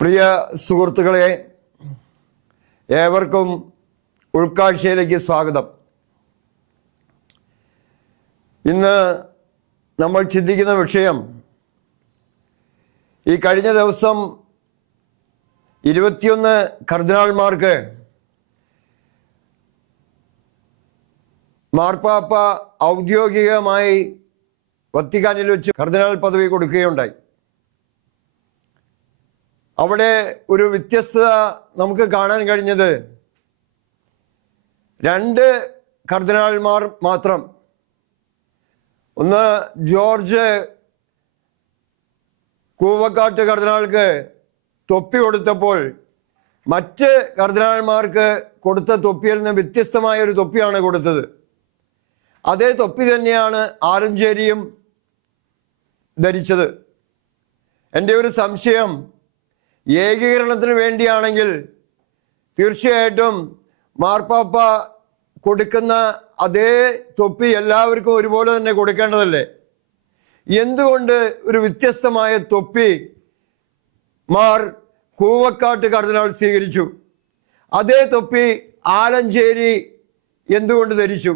പ്രിയ സുഹൃത്തുക്കളെ ഏവർക്കും ഉൾക്കാഴ്ചയിലേക്ക് സ്വാഗതം. ഇന്ന് നമ്മൾ ചിന്തിക്കുന്ന വിഷയം ഈ കഴിഞ്ഞ ദിവസം ഇരുപത്തിയൊന്ന് കർദിനാൾമാർക്ക് മാർപ്പാപ്പ ഔദ്യോഗികമായി വത്തിക്കാനിൽ വെച്ച് കർദിനാൾ പദവി കൊടുക്കുകയുണ്ടായി. അവിടെ ഒരു വ്യത്യസ്തത നമുക്ക് കാണാൻ കഴിഞ്ഞത്. രണ്ട് കർദിനാൾമാർ മാത്രം. ഒന്ന് ജോർജ് കൂവക്കാട്ട് കർദിനാൾക്ക് തൊപ്പി കൊടുത്തപ്പോൾ മറ്റ് കർദിനാൾമാർക്ക് കൊടുത്ത തൊപ്പിയിൽ നിന്ന് വ്യത്യസ്തമായ ഒരു തൊപ്പിയാണ് കൊടുത്തത്. അതേ തൊപ്പി തന്നെയാണ് ആലഞ്ചേരിയും ധരിച്ചത്. എന്റെ ഒരു സംശയം ഏകീകരണത്തിന് വേണ്ടിയാണെങ്കിൽ തീർച്ചയായിട്ടും മാർപ്പാപ്പ കൊടുക്കുന്ന അതേ തൊപ്പി എല്ലാവർക്കും ഒരുപോലെ തന്നെ കൊടുക്കേണ്ടതല്ലേ? എന്തുകൊണ്ട് ഒരു വ്യത്യസ്തമായ തൊപ്പി മാർ കൂവക്കാട്ട് കർദിനാൾ സ്വീകരിച്ചു? അതേ തൊപ്പി ആലഞ്ചേരി എന്തുകൊണ്ട് ധരിച്ചു?